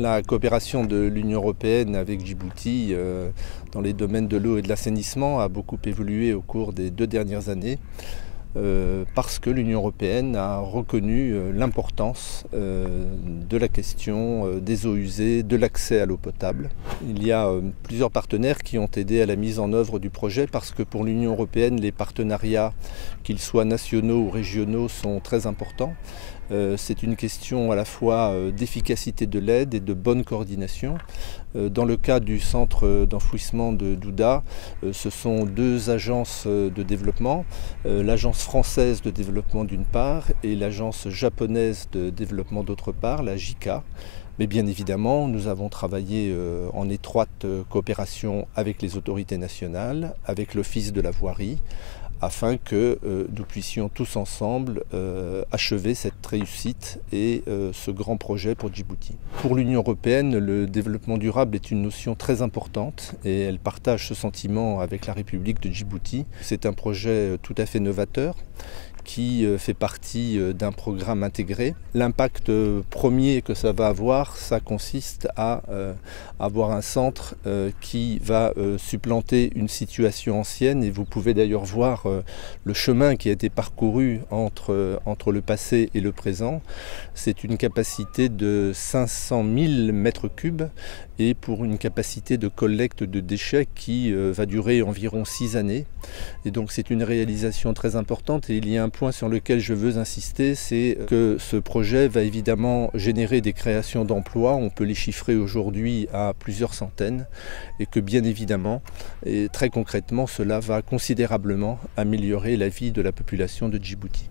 La coopération de l'Union européenne avec Djibouti dans les domaines de l'eau et de l'assainissement a beaucoup évolué au cours des 2 dernières années parce que l'Union européenne a reconnu l'importance de la question des eaux usées, de l'accès à l'eau potable. Il y a plusieurs partenaires qui ont aidé à la mise en œuvre du projet parce que pour l'Union européenne, les partenariats, qu'ils soient nationaux ou régionaux, sont très importants. C'est une question à la fois d'efficacité de l'aide et de bonne coordination. Dans le cas du centre d'enfouissement de Douda, ce sont 2 agences de développement, l'agence française de développement d'une part et l'agence japonaise de développement d'autre part, la JICA. Mais bien évidemment, nous avons travaillé en étroite coopération avec les autorités nationales, avec l'Office de la voirie, afin que nous puissions tous ensemble achever cette réussite et ce grand projet pour Djibouti. Pour l'Union européenne, le développement durable est une notion très importante et elle partage ce sentiment avec la République de Djibouti. C'est un projet tout à fait novateur qui fait partie d'un programme intégré. L'impact premier que ça va avoir, ça consiste à avoir un centre qui va supplanter une situation ancienne et vous pouvez d'ailleurs voir le chemin qui a été parcouru entre le passé et le présent. C'est une capacité de 500 000 mètres cubes et pour une capacité de collecte de déchets qui va durer environ 6 années. Et donc c'est une réalisation très importante et il y a un point sur lequel je veux insister, c'est que ce projet va évidemment générer des créations d'emplois, on peut les chiffrer aujourd'hui à plusieurs centaines et que bien évidemment et très concrètement cela va considérablement améliorer la vie de la population de Djibouti.